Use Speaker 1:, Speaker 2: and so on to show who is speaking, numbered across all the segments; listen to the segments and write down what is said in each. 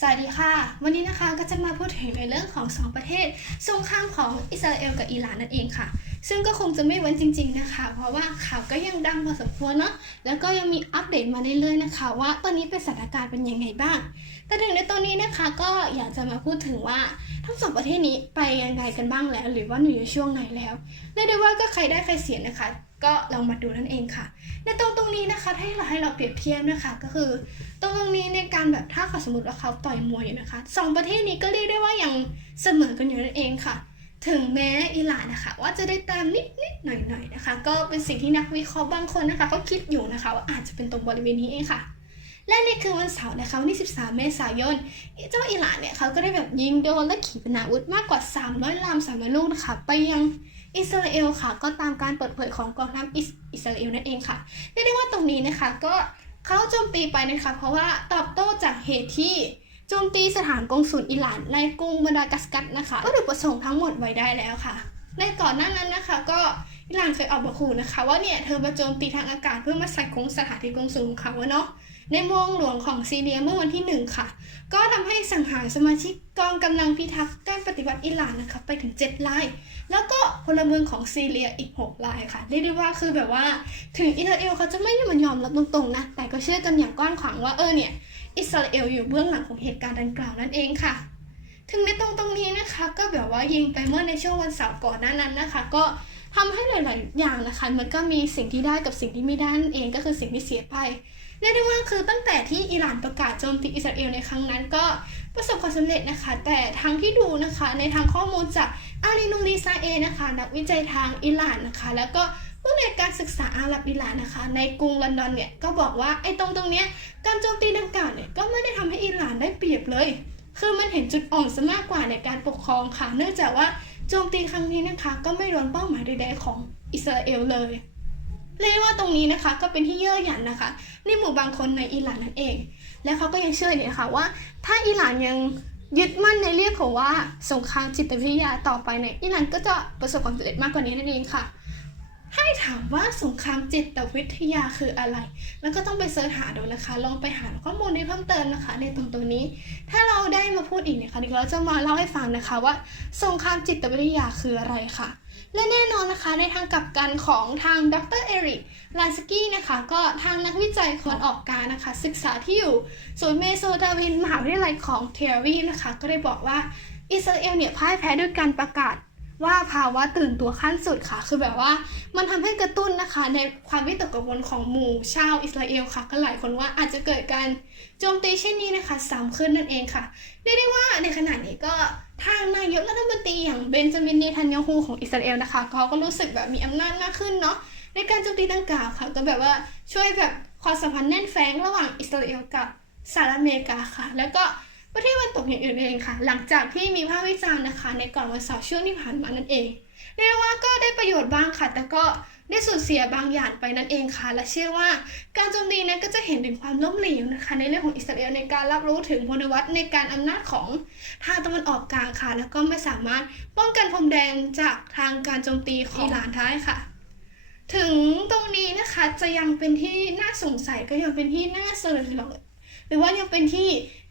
Speaker 1: สวัสดีค่ะ วันนี้นะคะก็จะมาพูดถึงในเรื่องของสองประเทศสงครามของอิสราเอลกับอิหร่านนั่นเองค่ะ ซึ่งก็คงจะไม่เว้นจริง ๆนะคะ เพราะว่าข่าวก็ยังดังพอสมควรเนาะแล้วก็ยังมีอัปเดตมาเรื่อยๆนะคะ ว่าตอนนี้เป็นสถานการณ์เป็นยังไงบ้าง แต่ถึงในตอนนี้นะคะก็อยากจะมาพูดถึงว่าทั้งสองประเทศนี้ไปยังไงกันบ้างแล้ว หรือว่าอยู่ในช่วงไหนแล้วเรียกได้ว่าก็ใครได้ใครเสียนะคะ ก็ลองมาดูนั่นเองค่ะ ในตรงตรงนี้นะคะถ้าให้เราให้เราเปรียบเทียบนะคะ ก็คือ ตรงตรงนี้ในการแบบถ้าเขาสมมติว่าเขาต่อยมวยอยู่นะคะสองประเทศนี้ก็เรียกได้ว่ายังเสมอกันอยู่นั่นเองค่ะ ถึงแม้อิหร่านนะคะ ว่าจะได้แต้มนิดๆหน่อยหน่อยๆนะคะ ก็เป็นสิ่งที่นักวิเคราะห์บางคนนะคะก็คิดอยู่นะคะว่าอาจจะเป็นตรงบริเวณนี้เองค่ะ และในคืนวันเสาร์นะคะวันที่ 13 เมษายนเจ้าอิหร่านเนี่ยเขาก็ได้แบบยิงโดนและขีปนาวุธมากกว่า 300ลำ300ลูกนะคะไปยังอิสราเอลค่ะ ก็ตามการเปิดเผยของกองทัพอิสอิสราเอลนั่นเองค่ะเรียกได้ว่าตรงนี้นะคะก็เขาโจมตีไปนะคะ เพราะว่าตอบโต้จากเหตุที่ โจมตีสถานกงสุลอิหร่านในกรุงมาดากัสกัสนะคะ ก็ถูกประสงค์ทั้งหมดไว้ได้แล้วค่ะ ในก่อนหน้านั้นนะคะ ก็อิหร่านเคยออกมาขู่นะคะ ว่าเนี่ยเธอมาโจมตีทางอากาศเพื่อมาใส่กงสถานที่กงสุลของเขาเนาะในเมืองหลวงของซีเรียเมื่อวันที่ 1 ค่ะ ก็ทำให้สังหารสมาชิกกองกำลังพิทักษ์การปฏิวัติอิหร่านนะคะไปถึง 7 ราย แล้วก็พลเมืองของซีเรียอีก 6 รายค่ะ เรียกได้ว่าคือแบบว่า ถึงอิสราเอลเขาจะไม่ยอมรับตรงๆนะ แต่ก็เชื่อกันอย่างกว้างขวางว่าเออเนี่ย อิสราเอลอยู่เบื้องหลังของเหตุการณ์ดังกล่าวนั่นเองค่ะ ถึงในตรงตรงนี้นะคะ ก็แบบว่ายิงไปเมื่อในช่วงวันเสาร์ก่อนหน้านั้นนะคะ ก็ทำให้หลาย ๆ อย่างนะคะ มันก็มีสิ่งที่ได้กับสิ่งที่ไม่ได้นั่นเองก็คือสิ่งที่เสียไปเรียกได้ว่าคือตั้งแต่ที่อิหร่านประกาศโจมตีอิสราเอลในครั้งนั้นก็ประสบความสำเร็จนะคะ แต่ทางที่ดูนะคะในทางข้อมูลจากอาลีนูรีซาเอนะคะ นักวิจัยทางอิหร่านนะคะ แล้วก็ ผู้ในการศึกษาอาหรับอิหร่านนะคะ ในกรุงลอนดอนเนี่ยก็บอกว่าไอ้ตรงตรงเนี้ยการโจมตีดังกล่าวเนี่ยก็ไม่ได้ทำให้อิหร่านได้เปรียบเลย คือมันเห็นจุดอ่อนซะมากกว่าในการปกครองค่ะ เนื่องจากว่าโจมตีครั้งนี้นะคะ ก็ไม่โดนเป้าหมายใดๆของอิสราเอลเลยเรียกได้ว่าตรงนี้นะคะก็เป็นที่เย่อหยันนะคะ ในหมู่บางคนในอิหร่านนั่นเอง และเขาก็ยังเชื่อเนี่ยนะคะว่า ถ้าอิหร่านยังยึดมั่นในเรื่องของว่าสงครามจิตวิทยาต่อไปเนี่ยอิหร่านก็จะประสบความสำเร็จมากกว่านี้นั่นเองค่ะ ให้ถามว่าสงครามจิตวิทยาคืออะไร แล้วก็ต้องไปเสิร์ชหาดูนะคะ ลองไปหาข้อมูลนี้เพิ่มเติมนะคะ ในตรงตรงนี้ ถ้าเราได้มาพูดอีกเนี่ยค่ะเดี๋ยวเราจะมาเล่าให้ฟังนะคะว่า สงครามจิตวิทยาคืออะไรค่ะ และแน่นอนนะคะในทางกลับกันของทางดรเอริกลานสกี้นะคะ ก็ทางนักวิจัยคนออกการนะคะ ศึกษาที่อยู่ศูนย์เมโซดาวินมหาวิทยาลัยของเทอรีนะคะ ก็ได้บอกว่าอิสราเอลเนี่ยพ่ายแพ้ด้วยการประกาศ ว่าภาวะตื่นตัวขั้นสุดค่ะ คือแบบว่ามันทำให้กระตุ้นนะคะ ในความวิตกกังวลของหมู่ชาวอิสราเอลค่ะ ก็หลายคนว่าอาจจะเกิดการโจมตีเช่นนี้นะคะซ้ำขึ้นนั่นเองค่ะเรียกได้ว่าในขณะนี้ก็ทางนายกรัฐมนตรีอย่างเบนจามินเนทันยาฮูของอิสราเอลนะคะเขาก็รู้สึกแบบมีอำนาจมากขึ้นเนาะในการโจมตีดังกล่าวค่ะ ก็แบบว่าช่วยแบบความสัมพันธ์แน่นแฟ้งระหว่างอิสราเอลกับสหรัฐอเมริกาค่ะ แล้วก็ ประเทศตะวันตกอย่างอื่นเองค่ะ หลังจากที่มีภาพวิจารณ์นะคะ ในก่อนวันเสาร์ช่วงที่ผ่านมานั่นเองเรียกว่าก็ได้ประโยชน์บ้างค่ะ แต่ก็ได้สูญเสียบางอย่างไปนั่นเองค่ะ และเชื่อว่าการโจมตีนั้นก็จะเห็นถึงความล้มเหลวนะคะ ในเรื่องของอิสราเอลในการรับรู้ถึงพลวัตในการอำนาจของทางตะวันออกกลางค่ะ แล้วก็ไม่สามารถป้องกันพรมแดงจากทางการโจมตีของอิหร่านได้ค่ะ ถึงตรงนี้นะคะจะยังเป็นที่น่าสงสัยก็ยังเป็นที่น่าสลดหรือว่ายังเป็นที่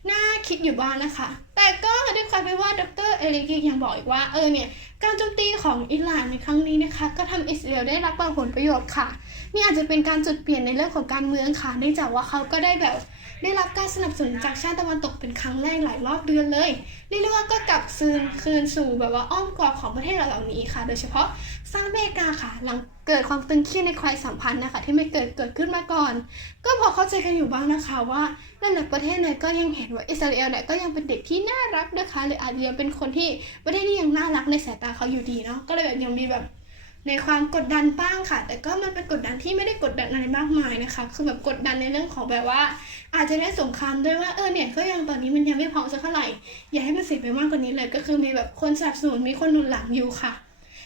Speaker 1: น่าคิดอยู่บ้างนะคะแต่ก็ด้วยความที่ว่าดรเอริกิยังบอกอีกว่าเออเนี่ยการโจมตีของอิหร่านในครั้งนี้นะคะ ก็ทำอิสราเอลได้รับผลประโยชน์ค่ะ นี่อาจจะเป็นการจุดเปลี่ยนในเรื่องของการเมืองค่ะเนื่องจากว่าเขาก็ได้แบบได้รับการสนับสนุนจากชาติตะวันตกเป็นครั้งแรกหลายรอบเดือนเลยเรียกได้ว่าก็กลับคืนคืนสู่แบบว่าอ้อมกอดของประเทศเหล่านี้ค่ะ โดยเฉพาะสหรัฐอเมริกาค่ะ หลังเกิดความตึงเครียดในความสัมพันธ์นะคะที่ไม่เกิดเกิดขึ้นมาก่อน ก็พอเข้าใจกันอยู่บ้างนะคะว่าหลายๆประเทศเนี่ยก็ยังเห็นว่าอิสราเอลเนี่ยก็ยังเป็นเด็กที่น่ารักนะคะหรืออาจจะยังเป็นคนที่ไม่ได้ที่ยังน่ารักในสายตาเขาอยู่ดีเนาะก็เลยแบบยังมีแบบในความกดดันบ้างค่ะ แต่ก็มันเป็นกดดันที่ไม่ได้กดดันอะไรมากมายนะคะ คือแบบกดดันในเรื่องของแบบว่า อาจจะได้สงครามด้วยว่าเออเนี่ยก็ยังตอนนี้มันยังไม่พร้อมสักเท่าไหร่ อย่าให้มันเสียไปมากกว่านี้เลย ก็คือมีแบบคนสนับสนุนมีคนหนุนหลังอยู่ค่ะ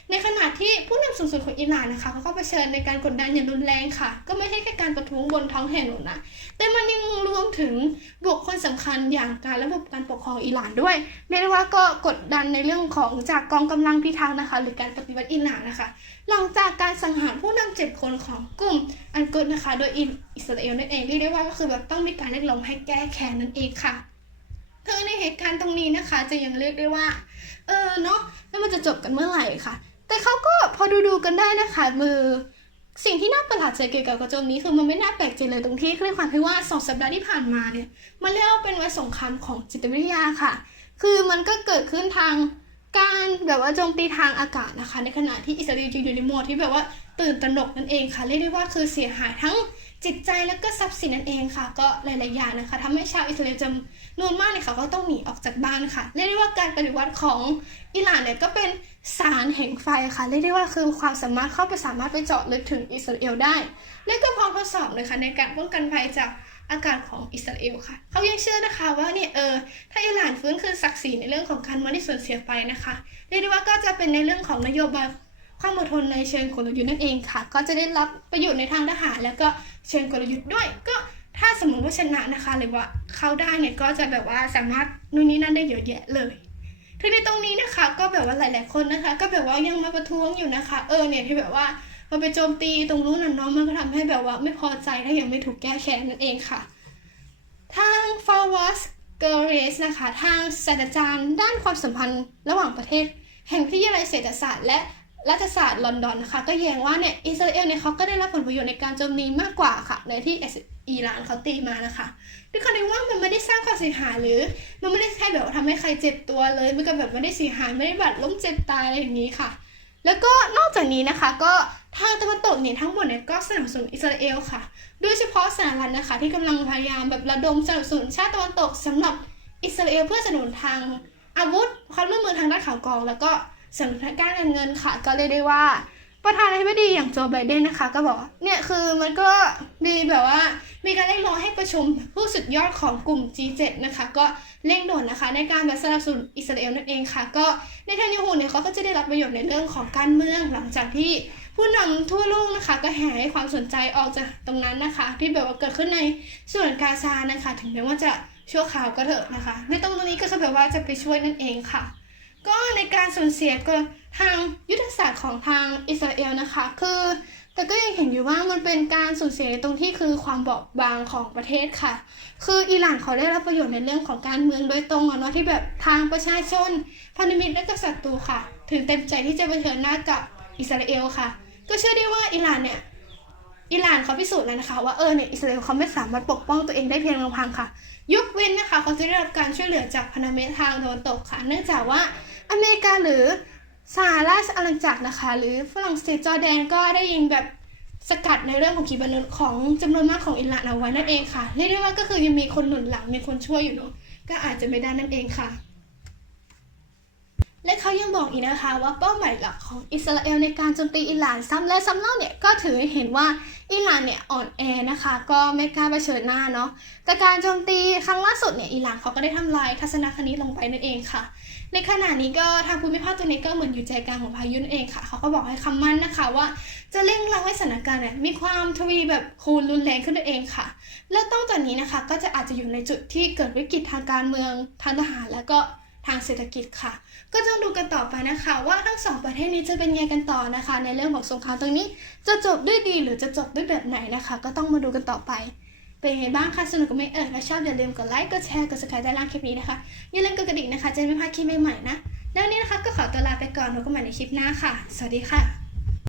Speaker 1: ในขณะที่ผู้นำสูงสุดของอิหร่านนะคะเขาก็เผชิญในการกดดันอย่างรุนแรงค่ะ ก็ไม่ใช่แค่การประท้วงบนท้องถนนนะแต่มันยังรวมถึงบุคคลสำคัญอย่างการระบบการปกครองอิหร่านด้วยเรียกได้ว่าก็กดดันในเรื่องของจากกองกำลังพิทักษ์นะคะ หรือการปฏิวัติอิหร่านนะคะหลังจากการสังหารผู้นำเจ็ดคนของกลุ่มอันกุดนะคะ โดยอิสราเอลนั่นเองเรียกได้ว่าก็คือแบบต้องมีการเรียกร้องให้แก้แค้นนั่นเองค่ะคือในเหตุการณ์ตรงนี้นะคะ จะยังเรียกได้ว่า เออเนาะแล้วมันจะจบกันเมื่อไหร่ค่ะ แต่เขาก็พอดูดูๆกันได้นะคะ มือ สิ่งที่น่าประหลาดใจเกี่ยวกับกระโจมนี้คือมันไม่น่าแปลกใจเลยตรงที่ด้วยความที่ว่าสองสัปดาห์ที่ผ่านมาเนี่ยมันเรียกว่าเป็นวัยสงครามของจิตวิทยาค่ะ คือมันก็เกิดขึ้นทาง การแบบว่าโจมตีทางอากาศนะคะ ในขณะที่อิสราเอลอยู่ในโหมดที่แบบว่าตื่นตระหนกนั่นเองค่ะ เรียกได้ว่าคือเสียหายทั้งจิตใจและก็ทรัพย์สินนั่นเองค่ะ ก็หลาย ๆ อย่างนะคะทำให้ชาวอิสราเอลจำนวนมากเนี่ยค่ะก็ต้องหนีออกจากบ้านค่ะ เรียกได้ว่าการปฏิวัติของอิหร่านเนี่ยก็เป็นสารแห่งไฟค่ะ เรียกได้ว่าคือความสามารถเข้าไปสามารถไปเจาะลึกถึงอิสราเอลได้และก็พร้อมทดสอบเลยค่ะในการป้องกันภัยจาก อากาศของอิสราเอลค่ะ เขายังเชื่อนะคะว่าเนี่ยเออถ้าอิหร่านฟื้นคืนศักดิ์ศรีในเรื่องของการมืองที่สูญเสียไปนะคะเรียกได้ว่าก็จะเป็นในเรื่องของนโยบายความอดทนในเชิงกลยุทธ์นั่นเองค่ะ ก็จะได้รับประโยชน์ในทางทหาร แล้วก็เชิงกลยุทธ์ด้วย ก็ถ้าสมมติว่าชนะนะคะหรือว่าเขาได้เนี่ยก็จะแบบว่าสามารถนู่นนี่นั่นได้เยอะแยะเลยถึงในตรงนี้นะคะ ก็แบบว่าหลาย ๆ คนนะคะ ก็แบบว่ายังมาประท้วงอยู่นะคะ เออเนี่ยที่แบบว่า มันไปโจมตีตรงนู้นน่ะเนาะมันก็ทำให้แบบว่าไม่พอใจถ้ายังไม่ถูกแก้แค้นนั่นเองค่ะ ทางฟาวัสเกเรสนะคะ ทางศาสตราจารย์ด้านความสัมพันธ์ระหว่างประเทศ แห่งวิทยาลัยเศรษฐศาสตร์และรัฐศาสตร์ลอนดอนนะคะก็แย้งว่าเนี่ยอิสราเอลเนี่ยเขาก็ได้รับผลประโยชน์ในการโจมตีมากกว่าค่ะในที่อิหร่านเขาตีมานะคะด้วยความที่ว่ามันไม่ได้สร้างความเสียหายหรือ มันไม่ได้แค่แบบว่าทำให้ใครเจ็บตัวเลย มันก็แบบไม่ได้เสียหายไม่ได้บาดล้มเจ็บตายอะไรอย่างนี้ค่ะ แล้วก็นอกจากนี้นะคะก็ทางตะวันตกเนี่ยทั้งหมดเนี่ยก็สนับสนุนอิสราเอลค่ะ โดยเฉพาะสหรัฐนะคะ ที่กำลังพยายามแบบระดมสนับสนุนชาติตะวันตกสำหรับอิสราเอลเพื่อสนับสนุนทางอาวุธความร่วมมือทางด้านข่าวกรอง แล้วก็สนับสนุนทางการเงินค่ะ ก็เรียกได้ว่าประธานาธิบดีอย่างโจไบเดนนะคะ ก็บอกเนี่ยคือมันก็มีแบบว่า มีการเร่งร้องให้ประชุมผู้สุดยอดของกลุ่ม G7 นะคะ ก็เร่งด่วนนะคะ ในการสนับสนุนอิสราเอลนั่นเองค่ะ ก็ในทางยูฮูเนี่ยเขาก็จะได้รับประโยชน์ในเรื่องของการเมืองหลังจากที่ผู้นำทั่วโลกนะคะ ก็แห่ให้ความสนใจออกจากตรงนั้นนะคะ ที่แบบว่าเกิดขึ้นในส่วนกาซานะคะ ถึงแม้ว่าจะชั่วคราวก็เถอะนะคะ ในตรงนี้ก็คือแบบว่าจะไปช่วยนั่นเองค่ะ ก็ในการสูญเสียก็ทางยุทธศาสตร์ของทางอิสราเอลนะคะ คือ แต่ก็ยังเห็นอยู่ว่ามันเป็นการสูญเสียตรงที่คือความบอบบางของประเทศค่ะ คืออิหร่านเขาได้รับประโยชน์ในเรื่องของการเมืองโดยตรงอะเนาะที่แบบทางประชาชนพันธมิตรและก็ศัตรูค่ะ ถึงเต็มใจที่จะเผชิญหน้ากับอิสราเอลค่ะ ก็เชื่อได้ว่าอิหร่านเนี่ยอิหร่านเขาพิสูจน์แล้วนะคะว่าเออเนี่ยอิสราเอลเขาไม่สามารถปกป้องตัวเองได้เพียงลำพังค่ะ ยกเว้นนะคะเขาจะได้รับการช่วยเหลือจากพันธมิตรทางตะวันตกค่ะ เนื่องจากว่าอเมริกาหรือ สหราชอาณาจักรนะคะ หรือฝรั่งเศสจอร์แดนก็ได้ยิงแบบสกัดในเรื่องของขีปนาวุธของจำนวนมากของอิหร่านเอาไว้นั่นเองค่ะเรียกได้ว่าก็คือยังมีคนหนุนหลังมีคนช่วยอยู่เนาะก็อาจจะไม่ได้นั่นเองค่ะ และเขายังบอกอีกนะคะว่าเป้าหมายหลักของอิสราเอลในการโจมตีอิหร่านซ้ำและซ้ำเล่าเนี่ยก็ถือให้เห็นว่าอิหร่านเนี่ยอ่อนแอนะคะ ก็ไม่กล้าเผชิญหน้าเนาะแต่การโจมตีครั้งล่าสุดเนี่ยอิหร่านเขาก็ได้ทำลายทัศนคติลงไปนั่นเองค่ะ ในขณะนี้ก็ทางภูมิภาคตัวนี้ก็เหมือนอยู่ใจกลางของพายุนั่นเองค่ะเขาก็บอกให้คำมั่นนะคะว่า จะเร่งรังให้สถานการณ์เนี่ยมีความทวีแบบคูณรุนแรงขึ้นนั่นเองค่ะ และต้องจากนี้นะคะก็จะอาจจะอยู่ในจุดที่เกิดวิกฤตทางการเมืองทางทหารแล้วก็ ทางเศรษฐกิจค่ะ ก็ต้องดูกันต่อไปนะคะ ว่าทั้งสองประเทศนี้จะเป็นไงกันต่อนะคะ ในเรื่องของสงครามตรงนี้ จะจบด้วยดีหรือจะจบด้วยแบบไหนนะคะ ก็ต้องมาดูกันต่อไป เป็นไงบ้างคะสนุกกันไหมเออถ้าชอบอย่าลืมกดไลค์กดแชร์กด subscribe ด้านล่างคลิปนี้นะคะอย่าลืมกดกระดิ่งนะคะจะไม่พลาดคลิปใหม่ๆนะแล้วนนี้นะคะก็ขอตัวลาไปก่อนพบกันใหม่ในคลิปหน้าค่ะ สวัสดีค่ะ